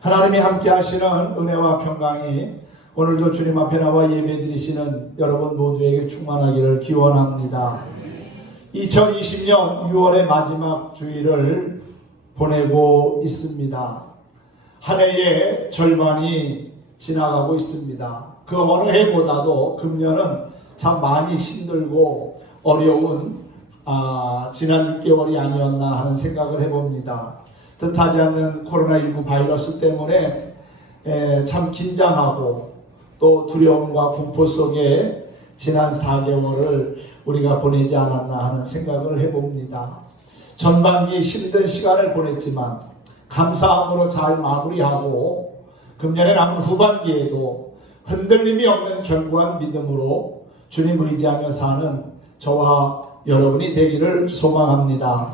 하나님이 함께 하시는 은혜와 평강이 오늘도 주님 앞에 나와 예배드리시는 여러분 모두에게 충만하기를 기원합니다. 2020년 6월의 마지막 주일을 보내고 있습니다. 한 해의 절반이 지나가고 있습니다. 그 어느 해보다도 금년은 참 많이 힘들고 어려운 지난 6개월이 아니었나 하는 생각을 해봅니다. 뜻하지 않는 코로나19 바이러스 때문에 참 긴장하고 또 두려움과 공포 속에 지난 4개월을 우리가 보내지 않았나 하는 생각을 해봅니다. 전반기 힘든 시간을 보냈지만 감사함으로 잘 마무리하고 금년에 남은 후반기에도 흔들림이 없는 견고한 믿음으로 주님 의지하며 사는 저와 여러분이 되기를 소망합니다.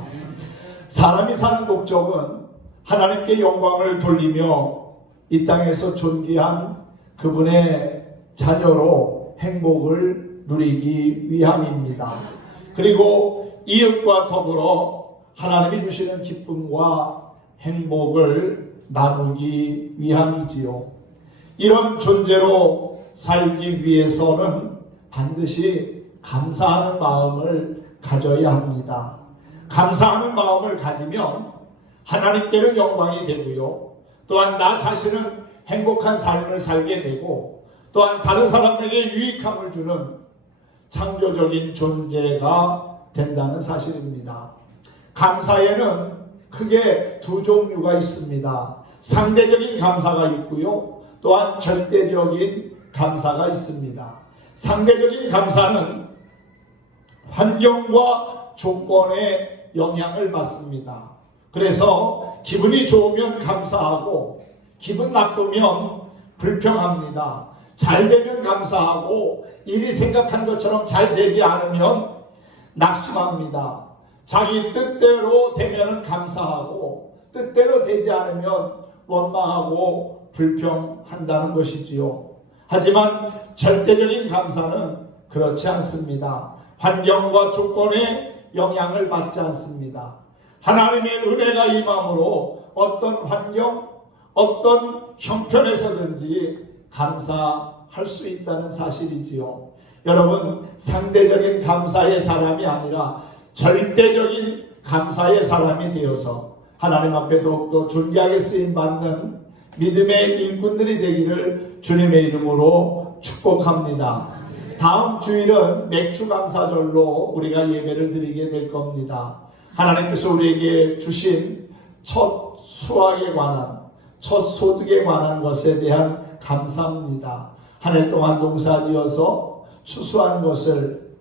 사람이 사는 목적은 하나님께 영광을 돌리며 이 땅에서 존귀한 그분의 자녀로 행복을 누리기 위함입니다. 그리고 이웃과 더불어 하나님이 주시는 기쁨과 행복을 나누기 위함이지요. 이런 존재로 살기 위해서는 반드시 감사하는 마음을 가져야 합니다. 감사하는 마음을 가지면 하나님께는 영광이 되고요. 또한 나 자신은 행복한 삶을 살게 되고 또한 다른 사람에게 유익함을 주는 창조적인 존재가 된다는 사실입니다. 감사에는 크게 두 종류가 있습니다. 상대적인 감사가 있고요. 또한 절대적인 감사가 있습니다. 상대적인 감사는 환경과 조건에 영향을 받습니다. 그래서 기분이 좋으면 감사하고 기분 나쁘면 불평합니다. 잘 되면 감사하고 일이 생각한 것처럼 잘 되지 않으면 낙심합니다. 자기 뜻대로 되면 감사하고 뜻대로 되지 않으면 원망하고 불평한다는 것이지요. 하지만 절대적인 감사는 그렇지 않습니다. 환경과 조건에 영향을 받지 않습니다. 하나님의 은혜가 임함으로 어떤 환경, 어떤 형편에서든지 감사할 수 있다는 사실이지요. 여러분, 상대적인 감사의 사람이 아니라 절대적인 감사의 사람이 되어서 하나님 앞에 더욱더 존귀하게 쓰임받는 믿음의 일꾼들이 되기를 주님의 이름으로 축복합니다. 다음 주일은 맥주감사절로 우리가 예배를 드리게 될 겁니다. 하나님께서 우리에게 주신 첫 수확에 관한, 첫 소득에 관한 것에 대한 감사입니다. 한 해 동안 농사지어서 추수한 것을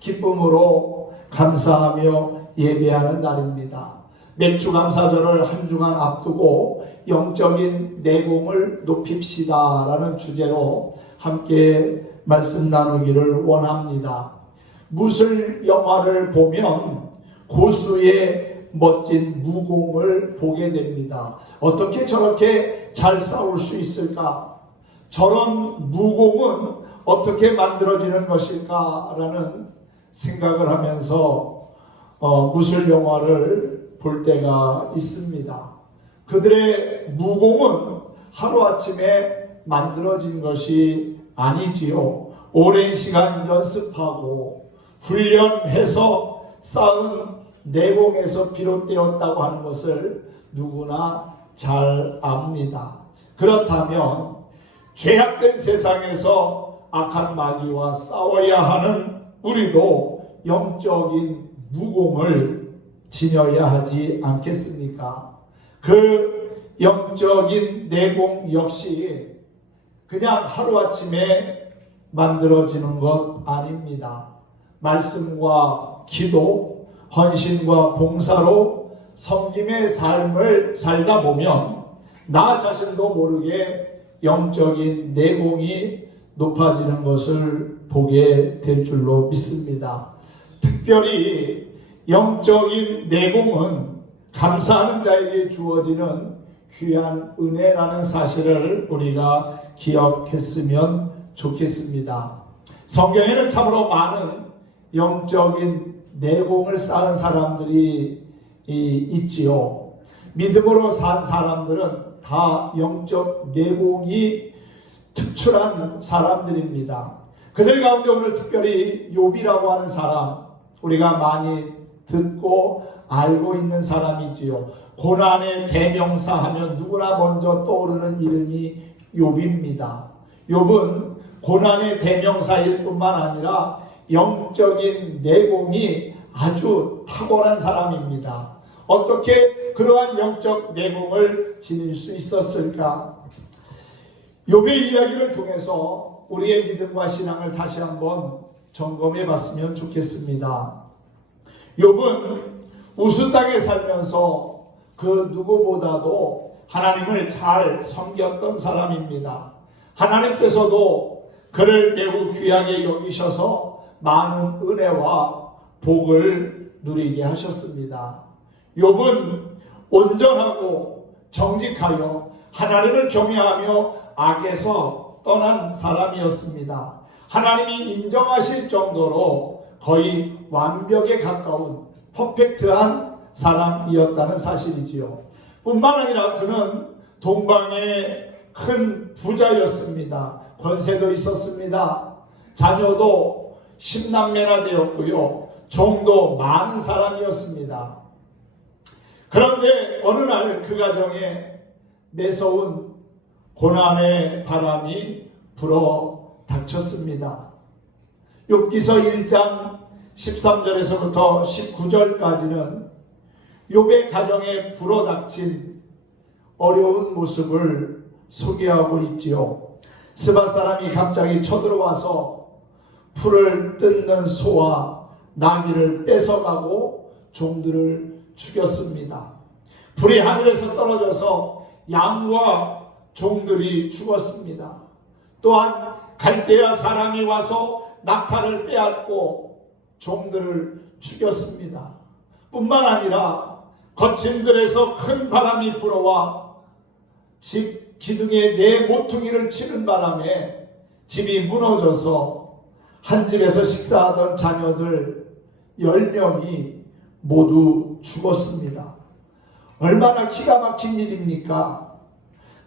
기쁨으로 감사하며 예배하는 날입니다. 맥주감사절을 한 주간 앞두고 영적인 내공을 높입시다 라는 주제로 함께 말씀 나누기를 원합니다. 무술 영화를 보면 고수의 멋진 무공을 보게 됩니다. 어떻게 저렇게 잘 싸울 수 있을까? 저런 무공은 어떻게 만들어지는 것일까? 라는 생각을 하면서 무술 영화를 볼 때가 있습니다. 그들의 무공은 하루아침에 만들어진 것이 아니지요. 오랜 시간 연습하고 훈련해서 쌓은 내공에서 비롯되었다고 하는 것을 누구나 잘 압니다. 그렇다면 죄악된 세상에서 악한 마귀와 싸워야 하는 우리도 영적인 무공을 지녀야 하지 않겠습니까? 그 영적인 내공 역시 그냥 하루아침에 만들어지는 것 아닙니다. 말씀과 기도, 헌신과 봉사로 섬김의 삶을 살다 보면 나 자신도 모르게 영적인 내공이 높아지는 것을 보게 될 줄로 믿습니다. 특별히 영적인 내공은 감사하는 자에게 주어지는 귀한 은혜라는 사실을 우리가 기억했으면 좋겠습니다. 성경에는 참으로 많은 영적인 내공을 쌓은 사람들이 있지요. 믿음으로 산 사람들은 다 영적 내공이 특출한 사람들입니다. 그들 가운데 오늘 특별히 욥이라고 하는 사람, 우리가 많이 듣고 알고 있는 사람이지요. 고난의 대명사 하면 누구나 먼저 떠오르는 이름이 욥입니다. 욥은 고난의 대명사일 뿐만 아니라 영적인 내공이 아주 탁월한 사람입니다. 어떻게 그러한 영적 내공을 지닐 수 있었을까? 욥의 이야기를 통해서 우리의 믿음과 신앙을 다시 한번 점검해 봤으면 좋겠습니다. 욥은 우스 땅에 살면서 그 누구보다도 하나님을 잘 섬겼던 사람입니다. 하나님께서도 그를 매우 귀하게 여기셔서 많은 은혜와 복을 누리게 하셨습니다. 욥은 온전하고 정직하여 하나님을 경외하며 악에서 떠난 사람이었습니다. 하나님이 인정하실 정도로 거의 완벽에 가까운 퍼펙트한 사람이었다는 사실이지요. 뿐만 아니라 그는 동방의 큰 부자였습니다. 권세도 있었습니다. 자녀도 10남매나 되었고요. 종도 많은 사람이었습니다. 그런데 어느 날 그 가정에 매서운 고난의 바람이 불어 닥쳤습니다. 욥기서 1장 13절에서부터 19절까지는 욥의 가정에 불어닥친 어려운 모습을 소개하고 있지요. 스바 사람이 갑자기 쳐들어와서 풀을 뜯는 소와 나귀를 뺏어가고 종들을 죽였습니다. 불이 하늘에서 떨어져서 양과 종들이 죽었습니다. 또한 갈대아 사람이 와서 낙타를 빼앗고 종들을 죽였습니다. 뿐만 아니라 거친 들에서 큰 바람이 불어와 집 기둥에 네 모퉁이를 치는 바람에 집이 무너져서 한 집에서 식사하던 자녀들 10명이 모두 죽었습니다. 얼마나 기가 막힌 일입니까?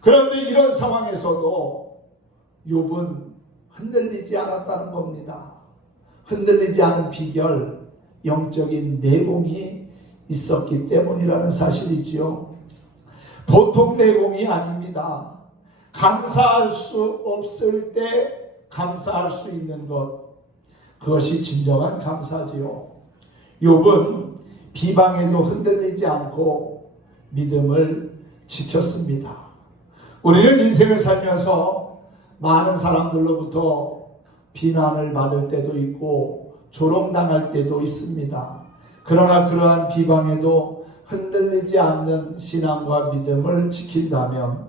그런데 이런 상황에서도 욥은 흔들리지 않았다는 겁니다. 흔들리지 않은 비결, 영적인 내공이 있었기 때문이라는 사실이지요. 보통 내공이 아닙니다. 감사할 수 없을 때 감사할 수 있는 것, 그것이 진정한 감사지요. 욥은 비방에도 흔들리지 않고 믿음을 지켰습니다. 우리는 인생을 살면서 많은 사람들로부터 비난을 받을 때도 있고 조롱당할 때도 있습니다. 그러나 그러한 비방에도 흔들리지 않는 신앙과 믿음을 지킨다면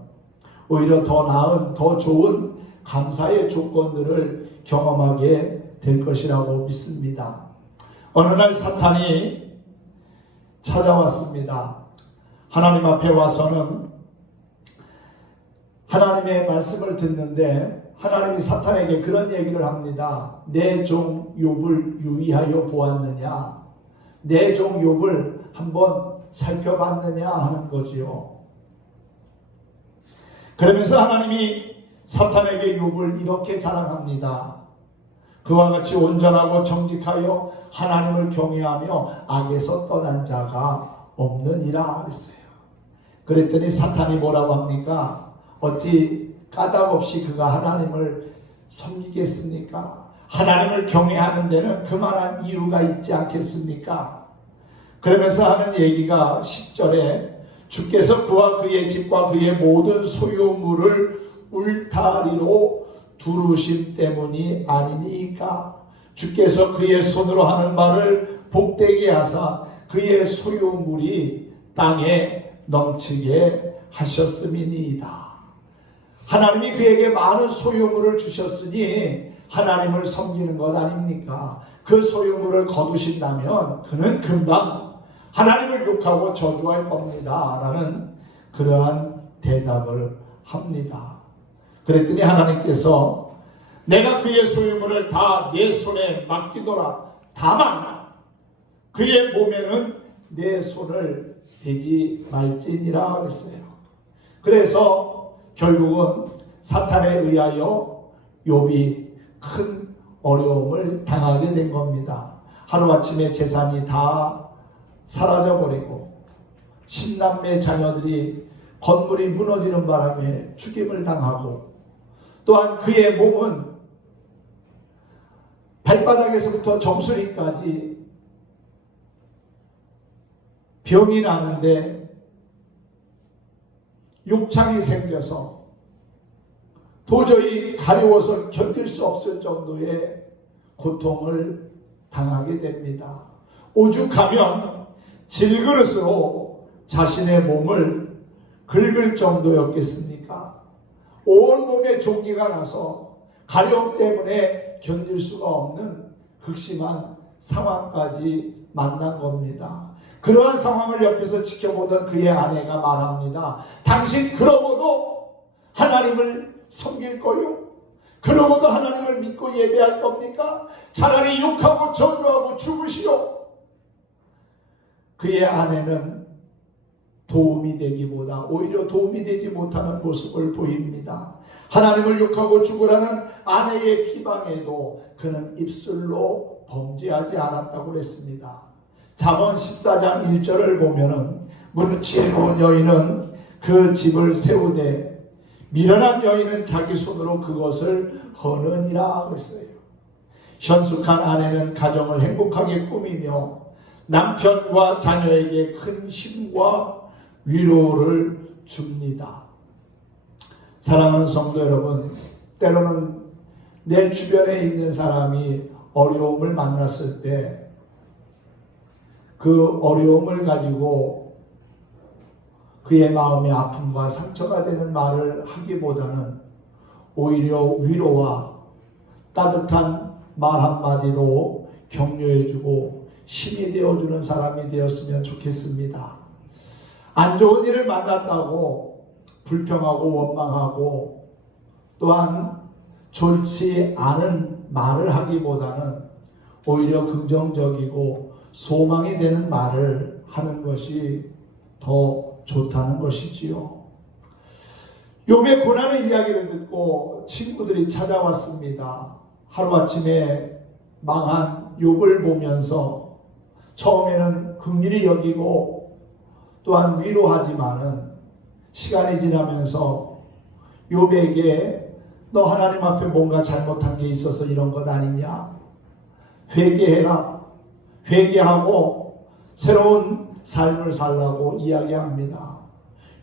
오히려 더 나은, 더 좋은 감사의 조건들을 경험하게 될 것이라고 믿습니다. 어느 날 사탄이 찾아왔습니다. 하나님 앞에 와서는 하나님의 말씀을 듣는데 하나님이 사탄에게 그런 얘기를 합니다. 내 종 욥을 유의하여 보았느냐? 내 종 욥을 한번 살펴봤느냐 하는 거지요. 그러면서 하나님이 사탄에게 욥을 이렇게 자랑합니다. 그와 같이 온전하고 정직하여 하나님을 경외하며 악에서 떠난 자가 없느니라 그랬어요. 그랬더니 사탄이 뭐라고 합니까? 어찌 까닭없이 그가 하나님을 섬기겠습니까? 하나님을 경외하는 데는 그만한 이유가 있지 않겠습니까? 그러면서 하는 얘기가 10절에 주께서 그와 그의 집과 그의 모든 소유물을 울타리로 두르심 때문이 아니니까 주께서 그의 손으로 하는 말을 복되게 하사 그의 소유물이 땅에 넘치게 하셨음이니이다. 하나님이 그에게 많은 소유물을 주셨으니 하나님을 섬기는 것 아닙니까? 그 소유물을 거두신다면 그는 금방 하나님을 욕하고 저주할 겁니다. 라는 그러한 대답을 합니다. 그랬더니 하나님께서 내가 그의 소유물을 다 내 손에 맡기노라. 다만 그의 몸에는 내 손을 대지 말지니라 그랬어요. 그래서 결국은 사탄에 의하여 욥이 큰 어려움을 당하게 된 겁니다. 하루아침에 재산이 다 사라져버리고 10남매 자녀들이 건물이 무너지는 바람에 죽임을 당하고, 또한 그의 몸은 발바닥에서부터 정수리까지 병이 나는데 욕창이 생겨서 도저히 가려워서 견딜 수 없을 정도의 고통을 당하게 됩니다. 오죽하면 질그릇으로 자신의 몸을 긁을 정도였겠습니까? 온몸에 종기가 나서 가려움 때문에 견딜 수가 없는 극심한 상황까지 만난 겁니다. 그러한 상황을 옆에서 지켜보던 그의 아내가 말합니다. 당신 그러고도 하나님을 섬길 거요? 그러고도 하나님을 믿고 예배할 겁니까? 차라리 욕하고 저주하고 죽으시오. 그의 아내는 도움이 되기보다 오히려 도움이 되지 못하는 모습을 보입니다. 하나님을 욕하고 죽으라는 아내의 비방에도 그는 입술로 범죄하지 않았다고 그랬습니다. 잠언 14장 1절을 보면은 물취해 놓은 여인은 그 집을 세우되 미련한 여인은 자기 손으로 그것을 허느니라 했어요. 현숙한 아내는 가정을 행복하게 꾸미며 남편과 자녀에게 큰 힘과 위로를 줍니다. 사랑하는 성도 여러분, 때로는 내 주변에 있는 사람이 어려움을 만났을 때 그 어려움을 가지고 그의 마음의 아픔과 상처가 되는 말을 하기보다는 오히려 위로와 따뜻한 말 한마디로 격려해주고 힘이 되어주는 사람이 되었으면 좋겠습니다. 안 좋은 일을 만났다고 불평하고 원망하고 또한 좋지 않은 말을 하기보다는 오히려 긍정적이고 소망이 되는 말을 하는 것이 더 좋다는 것이지요. 욥의 고난의 이야기를 듣고 친구들이 찾아왔습니다. 하루아침에 망한 욥을 보면서 처음에는 긍휼히 여기고 또한 위로하지만은 시간이 지나면서 욥에게 너 하나님 앞에 뭔가 잘못한 게 있어서 이런 것 아니냐? 회개해라. 회개하고 새로운 삶을 살라고 이야기합니다.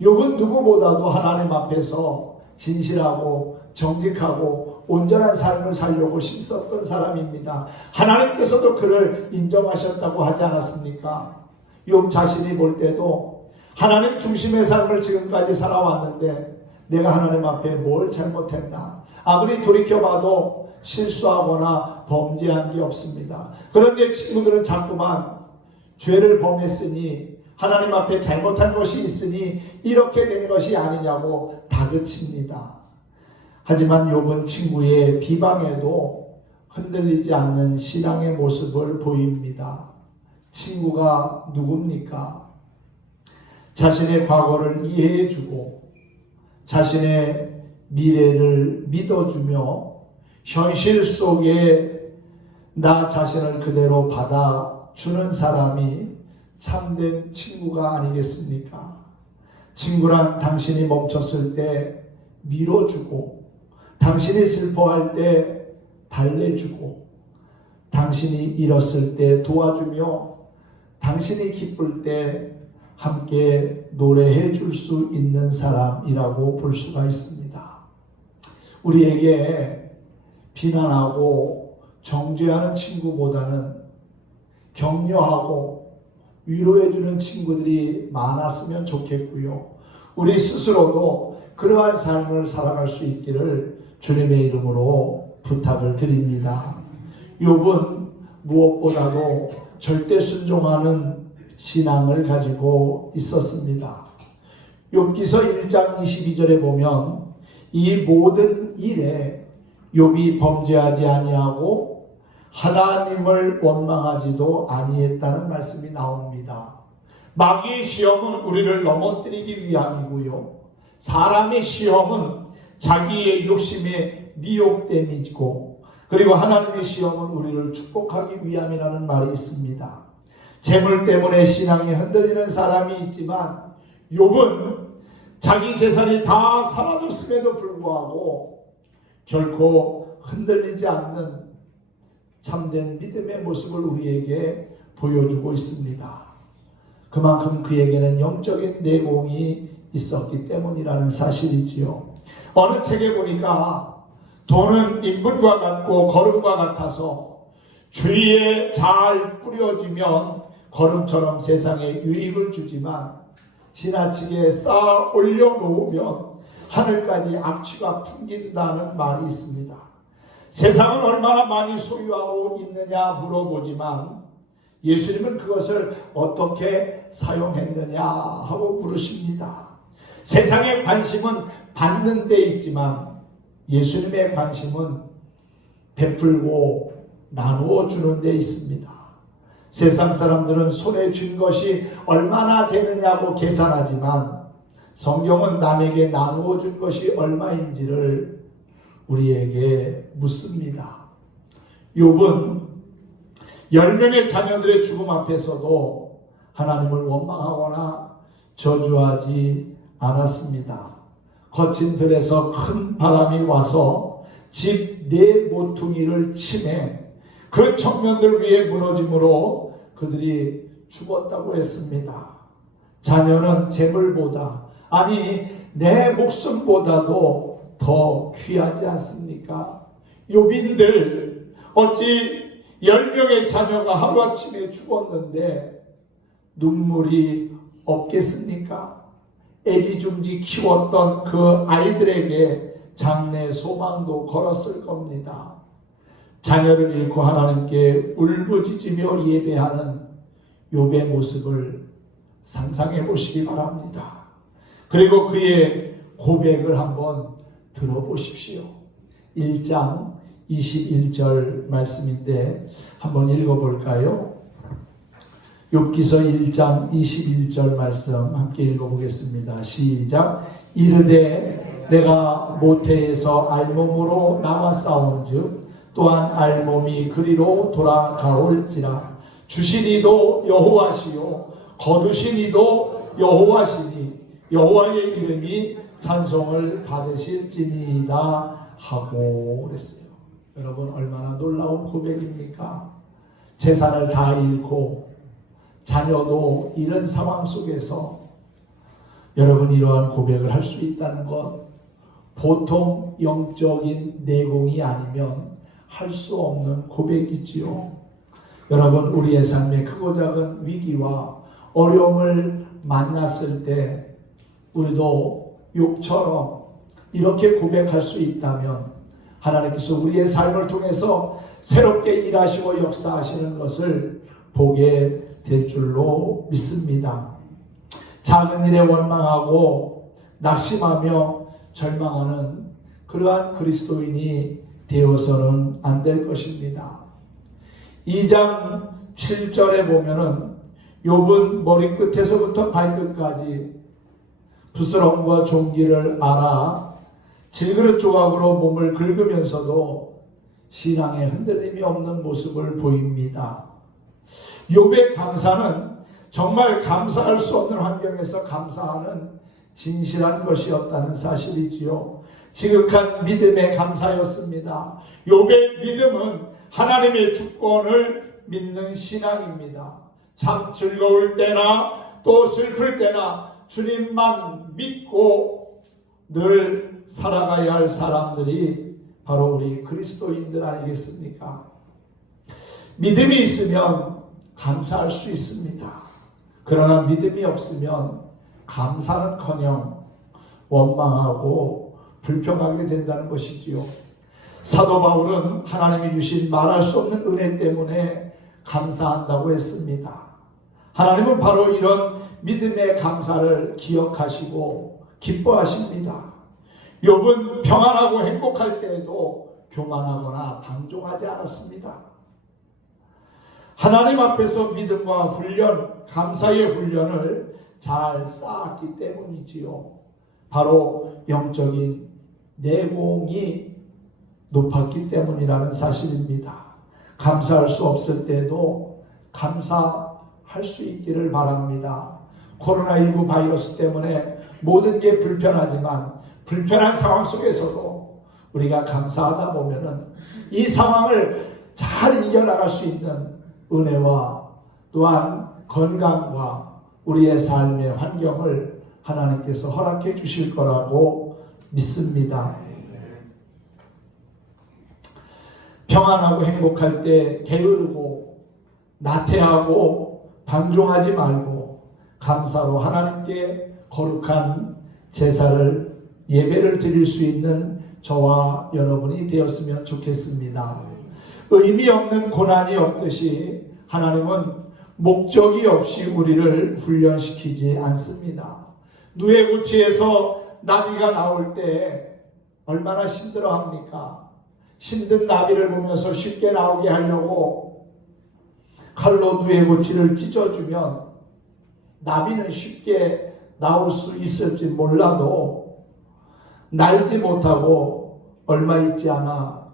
욥은 누구보다도 하나님 앞에서 진실하고 정직하고 온전한 삶을 살려고 힘썼던 사람입니다. 하나님께서도 그를 인정하셨다고 하지 않았습니까? 욥 자신이 볼 때도 하나님 중심의 삶을 지금까지 살아왔는데 내가 하나님 앞에 뭘 잘못했나? 아무리 돌이켜봐도 실수하거나 범죄한 게 없습니다. 그런데 친구들은 자꾸만 죄를 범했으니 하나님 앞에 잘못한 것이 있으니 이렇게 된 것이 아니냐고 다그칩니다. 하지만 욥은 친구의 비방에도 흔들리지 않는 신앙의 모습을 보입니다. 친구가 누굽니까? 자신의 과거를 이해해주고 자신의 미래를 믿어주며 현실 속에 나 자신을 그대로 받아주는 사람이 참된 친구가 아니겠습니까? 친구란 당신이 멈췄을 때 밀어주고 당신이 슬퍼할 때 달래주고 당신이 잃었을 때 도와주며 당신이 기쁠 때 함께 노래해 줄 수 있는 사람이라고 볼 수가 있습니다. 우리에게 비난하고 정죄하는 친구보다는 격려하고 위로해주는 친구들이 많았으면 좋겠고요. 우리 스스로도 그러한 삶을 살아갈 수 있기를 주님의 이름으로 부탁을 드립니다. 욥은 무엇보다도 절대 순종하는 신앙을 가지고 있었습니다. 욥기서 1장 22절에 보면 이 모든 일에 욥이 범죄하지 아니하고 하나님을 원망하지도 아니했다는 말씀이 나옵니다. 마귀의 시험은 우리를 넘어뜨리기 위함이고요. 사람의 시험은 자기의 욕심에 미혹됨이고, 그리고 하나님의 시험은 우리를 축복하기 위함이라는 말이 있습니다. 재물 때문에 신앙이 흔들리는 사람이 있지만 욥은 자기 재산이 다 사라졌음에도 불구하고 결코 흔들리지 않는 참된 믿음의 모습을 우리에게 보여주고 있습니다. 그만큼 그에게는 영적인 내공이 있었기 때문이라는 사실이지요. 어느 책에 보니까 돈은 인분과 같고 거름과 같아서 주위에 잘 뿌려지면 거름처럼 세상에 유익을 주지만 지나치게 쌓아 올려놓으면 하늘까지 악취가 풍긴다는 말이 있습니다. 세상은 얼마나 많이 소유하고 있느냐 물어보지만 예수님은 그것을 어떻게 사용했느냐 하고 물으십니다. 세상의 관심은 받는 데 있지만 예수님의 관심은 베풀고 나누어 주는 데 있습니다. 세상 사람들은 손에 쥔 것이 얼마나 되느냐고 계산하지만 성경은 남에게 나누어 준 것이 얼마인지를 우리에게 묻습니다. 욥은 10명의 자녀들의 죽음 앞에서도 하나님을 원망하거나 저주하지 않았습니다. 거친 들에서 큰 바람이 와서 집 네 모퉁이를 치매 그 청년들 위에 무너짐으로 그들이 죽었다고 했습니다. 자녀는 재물보다, 아니 내 목숨보다도 더 귀하지 않습니까? 욥인들 어찌 10명의 자녀가 하루아침에 죽었는데 눈물이 없겠습니까? 애지중지 키웠던 그 아이들에게 장래 소망도 걸었을 겁니다. 자녀를 잃고 하나님께 울부짖으며 예배하는 욥의 모습을 상상해 보시기 바랍니다. 그리고 그의 고백을 한번 들어보십시오. 1장 21절 말씀인데 한번 읽어볼까요? 욥기서 1장 21절 말씀 함께 읽어보겠습니다. 시작. 이르되 내가 모태에서 알몸으로 나와 싸운즉 또한 알몸이 그리로 돌아가올지라. 주신 이도 여호와시요 거두신 이도 여호와시니 여호와의 이름이 찬송을 받으실지니이다 하고 그랬어요. 여러분 얼마나 놀라운 고백입니까? 재산을 다 잃고 자녀도 이런 상황 속에서 여러분 이러한 고백을 할 수 있다는 것 보통 영적인 내공이 아니면 할 수 없는 고백이지요. 여러분 우리의 삶의 크고 작은 위기와 어려움을 만났을 때 우리도 욥처럼 이렇게 고백할 수 있다면 하나님께서 우리의 삶을 통해서 새롭게 일하시고 역사하시는 것을 보게 될 줄로 믿습니다. 작은 일에 원망하고 낙심하며 절망하는 그러한 그리스도인이 되어서는 안 될 것입니다. 2장 7절에 보면은 욥은 머리끝에서부터 발끝까지 부스럼과 종기를 알아 질그릇 조각으로 몸을 긁으면서도 신앙에 흔들림이 없는 모습을 보입니다. 욥의 감사는 정말 감사할 수 없는 환경에서 감사하는 진실한 것이었다는 사실이지요. 지극한 믿음의 감사였습니다. 욥의 믿음은 하나님의 주권을 믿는 신앙입니다. 참 즐거울 때나 또 슬플 때나 주님만 믿고 늘 살아가야 할 사람들이 바로 우리 그리스도인들 아니겠습니까? 믿음이 있으면 감사할 수 있습니다. 그러나 믿음이 없으면 감사는커녕 원망하고 불평하게 된다는 것이지요. 사도 바울은 하나님이 주신 말할 수 없는 은혜 때문에 감사한다고 했습니다. 하나님은 바로 이런 믿음의 감사를 기억하시고 기뻐하십니다. 욥은 평안하고 행복할 때에도 교만하거나 방종하지 않았습니다. 하나님 앞에서 믿음과 훈련, 감사의 훈련을 잘 쌓았기 때문이지요. 바로 영적인 내공이 높았기 때문이라는 사실입니다. 감사할 수 없을 때도 감사할 수 있기를 바랍니다. 코로나19 바이러스 때문에 모든 게 불편하지만 불편한 상황 속에서도 우리가 감사하다 보면은 이 상황을 잘 이겨나갈 수 있는 은혜와 또한 건강과 우리의 삶의 환경을 하나님께서 허락해 주실 거라고 믿습니다. 평안하고 행복할 때 게으르고 나태하고 방종하지 말고 감사로 하나님께 거룩한 제사를 예배를 드릴 수 있는 저와 여러분이 되었으면 좋겠습니다. 의미 없는 고난이 없듯이 하나님은 목적이 없이 우리를 훈련시키지 않습니다. 누에고치에서 나비가 나올 때 얼마나 힘들어합니까? 힘든 나비를 보면서 쉽게 나오게 하려고 칼로 누에고치를 찢어주면 나비는 쉽게 나올 수 있을지 몰라도 날지 못하고 얼마 있지 않아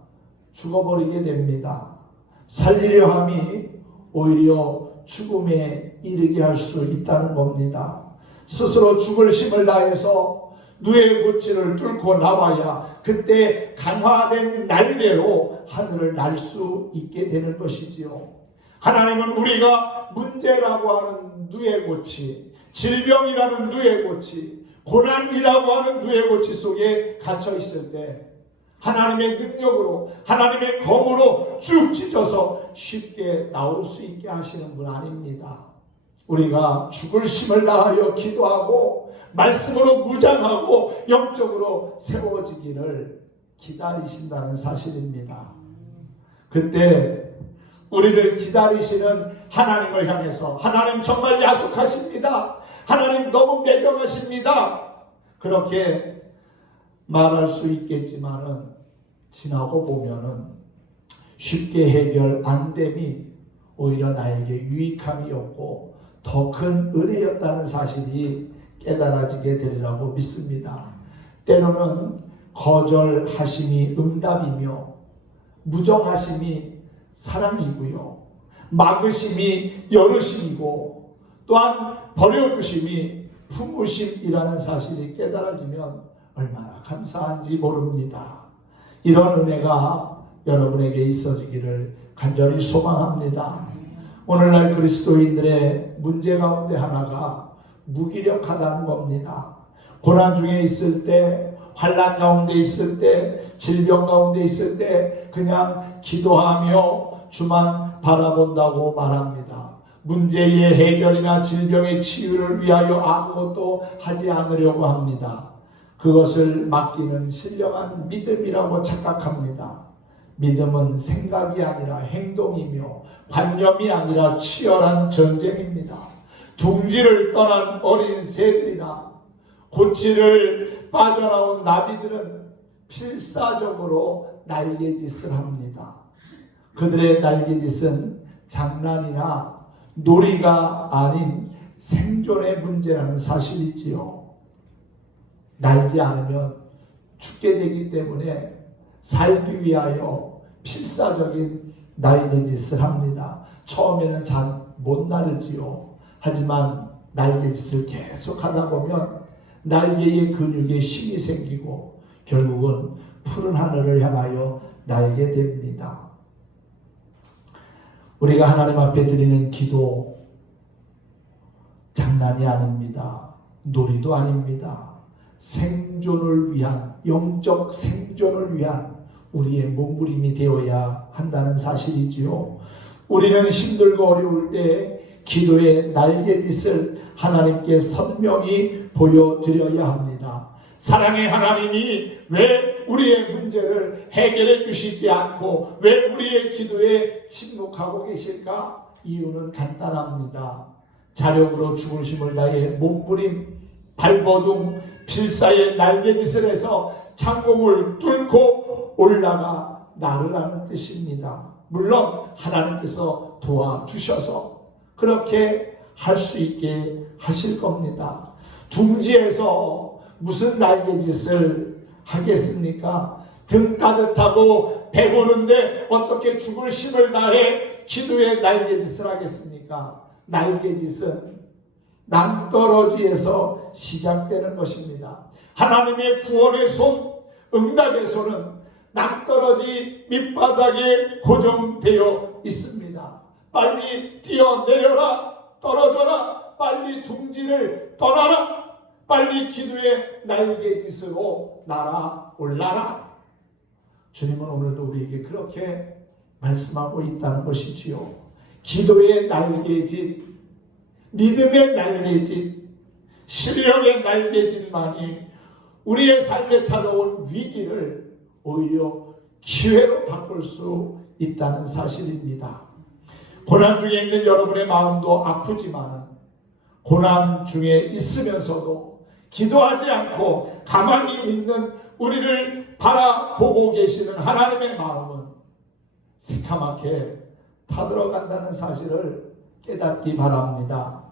죽어버리게 됩니다. 살리려 함이 오히려 죽음에 이르게 할 수 있다는 겁니다. 스스로 죽을 힘을 다해서 누에고치를 뚫고 나와야 그때 강화된 날개로 하늘을 날 수 있게 되는 것이지요. 하나님은 우리가 문제라고 하는 누에고치, 질병이라는 누에고치, 고난이라고 하는 누에고치 속에 갇혀 있을 때 하나님의 능력으로 하나님의 검으로 쭉 찢어서 쉽게 나올 수 있게 하시는 분 아닙니다. 우리가 죽을 힘을 다하여 기도하고 말씀으로 무장하고 영적으로 세워지기를 기다리신다는 사실입니다. 그때 우리를 기다리시는 하나님을 향해서 하나님 정말 야속하십니다. 하나님 너무 매정하십니다. 그렇게 말할 수 있겠지만은 지나고 보면은 쉽게 해결 안 됨이 오히려 나에게 유익함이 없고 더 큰 은혜였다는 사실이 깨달아지게 되리라고 믿습니다. 때로는 거절하심이 응답이며 무정하심이 사랑이고요. 막으심이 열으심이고 또한 버려두심이 품으심이라는 사실이 깨달아지면 얼마나 감사한지 모릅니다. 이런 은혜가 여러분에게 있어지기를 간절히 소망합니다. 오늘날 그리스도인들의 문제 가운데 하나가 무기력하다는 겁니다. 고난 중에 있을 때, 환난 가운데 있을 때, 질병 가운데 있을 때 그냥 기도하며 주만 바라본다고 말합니다. 문제의 해결이나 질병의 치유를 위하여 아무것도 하지 않으려고 합니다. 그것을 맡기는 신령한 믿음이라고 착각합니다. 믿음은 생각이 아니라 행동이며 관념이 아니라 치열한 전쟁입니다. 둥지를 떠난 어린 새들이나 고치를 빠져나온 나비들은 필사적으로 날개짓을 합니다. 그들의 날개짓은 장난이나 놀이가 아닌 생존의 문제라는 사실이지요. 날지 않으면 죽게 되기 때문에 살기 위하여 필사적인 날개짓을 합니다. 처음에는 잘 못 나르지요. 하지만 날개짓을 계속 하다 보면 날개의 근육에 힘이 생기고 결국은 푸른 하늘을 향하여 날게 됩니다. 우리가 하나님 앞에 드리는 기도 장난이 아닙니다. 놀이도 아닙니다. 생존을 위한, 영적 생존을 위한 우리의 몸부림이 되어야 한다는 사실이지요. 우리는 힘들고 어려울 때 기도의 날개짓을 하나님께 선명히 보여드려야 합니다. 사랑의 하나님이 왜 우리의 문제를 해결해 주시지 않고 왜 우리의 기도에 침묵하고 계실까? 이유는 간단합니다. 자력으로 죽을 힘을 다해 몸부림, 발버둥, 필사의 날개짓을 해서 창공을 뚫고 올라가 나르라는 뜻입니다. 물론 하나님께서 도와주셔서 그렇게 할 수 있게 하실 겁니다. 둥지에서 무슨 날개짓을 하겠습니까? 등 따뜻하고 배부른데 어떻게 죽을 힘을 다해 기도의 날개짓을 하겠습니까? 날개짓은 낭떠러지에서 시작되는 것입니다. 하나님의 구원의 손, 응답의 손은 낭떠러지 밑바닥에 고정되어 있습니다. 빨리 뛰어내려라, 떨어져라, 빨리 둥지를 떠나라, 빨리 기도의 날개짓으로 날아올라라. 주님은 오늘도 우리에게 그렇게 말씀하고 있다는 것이지요. 기도의 날개짓, 믿음의 날개짓, 실력의 날개짓만이 우리의 삶에 찾아온 위기를 오히려 기회로 바꿀 수 있다는 사실입니다. 고난 중에 있는 여러분의 마음도 아프지만 고난 중에 있으면서도 기도하지 않고 가만히 있는 우리를 바라보고 계시는 하나님의 마음은 새카맣게 타들어간다는 사실을 깨닫기 바랍니다.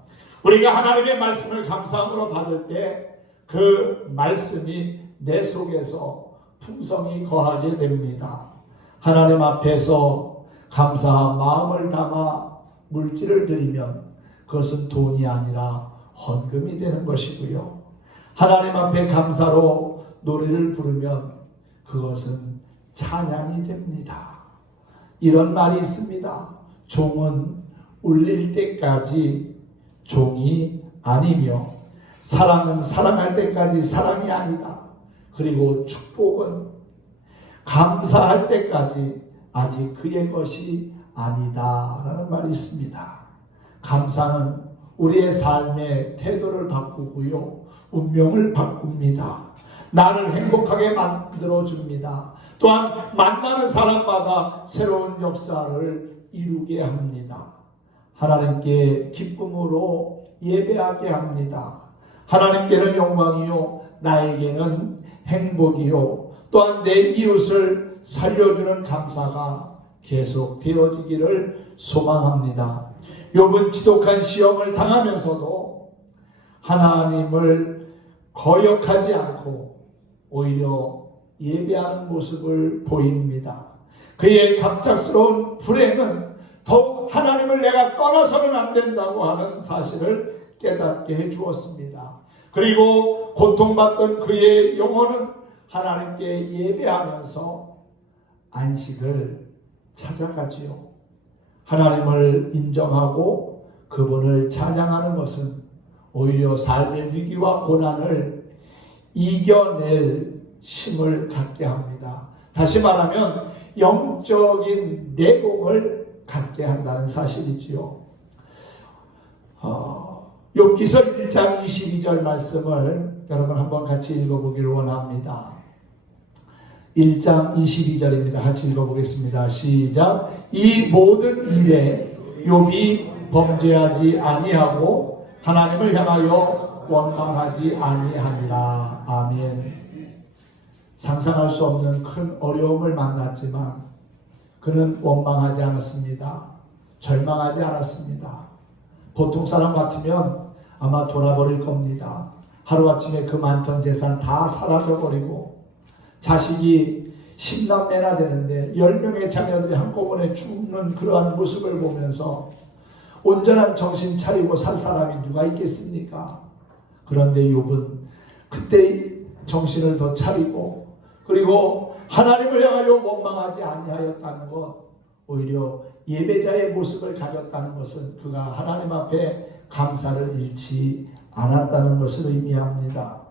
우리가 하나님의 말씀을 감사함으로 받을 때 그 말씀이 내 속에서 풍성이 거하게 됩니다. 하나님 앞에서 감사한 마음을 담아 물질을 드리면 그것은 돈이 아니라 헌금이 되는 것이고요. 하나님 앞에 감사로 노래를 부르면 그것은 찬양이 됩니다. 이런 말이 있습니다. 종은 울릴 때까지 종이 아니며 사랑은 사랑할 때까지 사랑이 아니다. 그리고 축복은 감사할 때까지 아직 그의 것이 아니다 라는 말이 있습니다. 감사는 우리의 삶의 태도를 바꾸고요, 운명을 바꿉니다. 나를 행복하게 만들어줍니다. 또한 만나는 사람마다 새로운 역사를 이루게 합니다. 하나님께 기쁨으로 예배하게 합니다. 하나님께는 영광이요, 나에게는 행복이요, 또한 내 이웃을 살려주는 감사가 계속 되어지기를 소망합니다. 욥은 지독한 시험을 당하면서도 하나님을 거역하지 않고 오히려 예배하는 모습을 보입니다. 그의 갑작스러운 불행은 더욱 하나님을 내가 떠나서는 안 된다고 하는 사실을 깨닫게 해주었습니다. 그리고 고통받던 그의 영혼은 하나님께 예배하면서 안식을 찾아가지요. 하나님을 인정하고 그분을 찬양하는 것은 오히려 삶의 위기와 고난을 이겨낼 힘을 갖게 합니다. 다시 말하면 영적인 내공을 갖게 한다는 사실이지요. 욥기서 1장 22절 말씀을 여러분 한번 같이 읽어보기를 원합니다. 1장 22절입니다. 같이 읽어보겠습니다. 시작. 이 모든 일에 욥이 범죄하지 아니하고 하나님을 향하여 원망하지 아니하니라. 아멘. 상상할 수 없는 큰 어려움을 만났지만 그는 원망하지 않았습니다. 절망하지 않았습니다. 보통 사람 같으면 아마 돌아버릴 겁니다. 하루아침에 그 많던 재산 다 사라져버리고 자식이 10남매나 되는데 10명의 자녀들이 한꺼번에 죽는 그러한 모습을 보면서 온전한 정신 차리고 살 사람이 누가 있겠습니까? 그런데 욥은 그때 정신을 더 차리고 그리고 하나님을 향하여 원망하지 아니하였다는 것, 오히려 예배자의 모습을 가졌다는 것은 그가 하나님 앞에 감사를 잃지 않았다는 것을 의미합니다.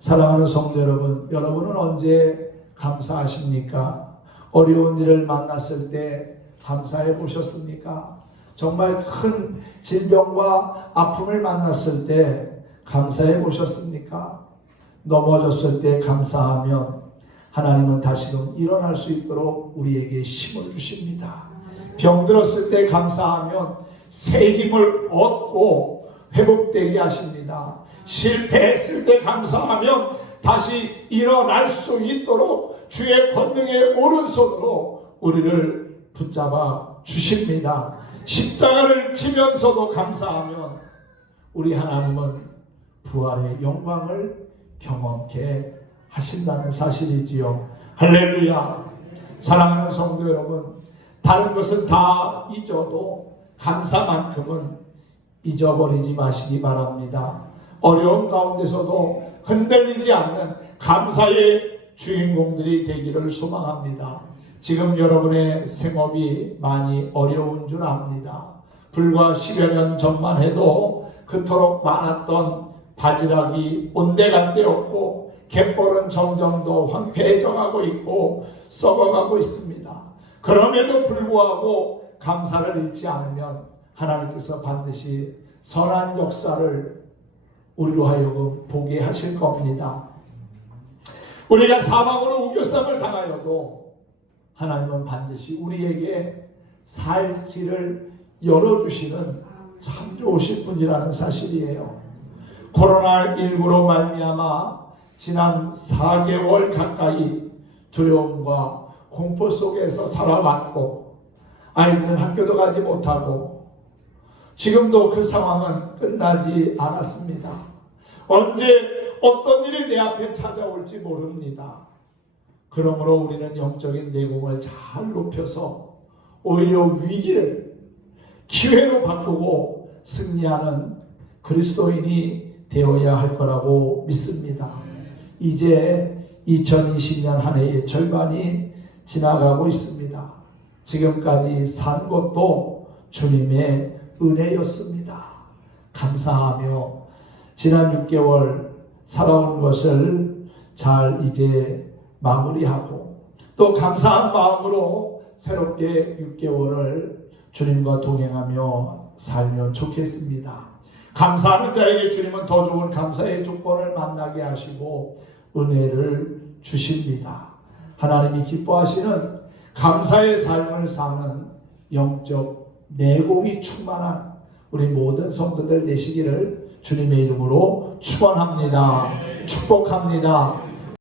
사랑하는 성도 여러분, 여러분은 언제 감사하십니까? 어려운 일을 만났을 때 감사해 보셨습니까? 정말 큰 질병과 아픔을 만났을 때 감사해 보셨습니까? 넘어졌을 때 감사하면 하나님은 다시금 일어날 수 있도록 우리에게 힘을 주십니다. 병들었을 때 감사하면 새 힘을 얻고 회복되게 하십니다. 실패했을 때 감사하면 다시 일어날 수 있도록 주의 권능의 오른손으로 우리를 붙잡아 주십니다. 십자가를 지면서도 감사하면 우리 하나님은 부활의 영광을 경험케 하신다는 사실이지요. 할렐루야. 사랑하는 성도 여러분, 다른 것은 다 잊어도 감사만큼은 잊어버리지 마시기 바랍니다. 어려운 가운데서도 흔들리지 않는 감사의 주인공들이 되기를 소망합니다. 지금 여러분의 생업이 많이 어려운 줄 압니다. 불과 10여 년 전만 해도 그토록 많았던 바지락이 온데간데 없고 갯벌은 점점 더 황폐해져가고 있고 썩어가고 있습니다. 그럼에도 불구하고 감사를 잃지 않으면 하나님께서 반드시 선한 역사를 우리로 하여금 보게 하실 겁니다. 우리가 사방으로 우겨쌈을 당하여도 하나님은 반드시 우리에게 살 길을 열어주시는 참 좋으신 분이라는 사실이에요. 코로나19로 말미암아 지난 4개월 가까이 두려움과 공포 속에서 살아왔고 아이들은 학교도 가지 못하고 지금도 그 상황은 끝나지 않았습니다. 언제 어떤 일이 내 앞에 찾아올지 모릅니다. 그러므로 우리는 영적인 내공을 잘 높여서 오히려 위기를 기회로 바꾸고 승리하는 그리스도인이 되어야 할 거라고 믿습니다. 이제 2020년 한 해의 절반이 지나가고 있습니다. 지금까지 산 것도 주님의 은혜였습니다. 감사하며 지난 6개월 살아온 것을 잘 이제 마무리하고 또 감사한 마음으로 새롭게 6개월을 주님과 동행하며 살면 좋겠습니다. 감사하는 자에게 주님은 더 좋은 감사의 조건을 만나게 하시고 은혜를 주십니다. 하나님이 기뻐하시는 감사의 삶을 사는 영적 내공이 충만한 우리 모든 성도들 되시기를 주님의 이름으로 축원합니다. 축복합니다.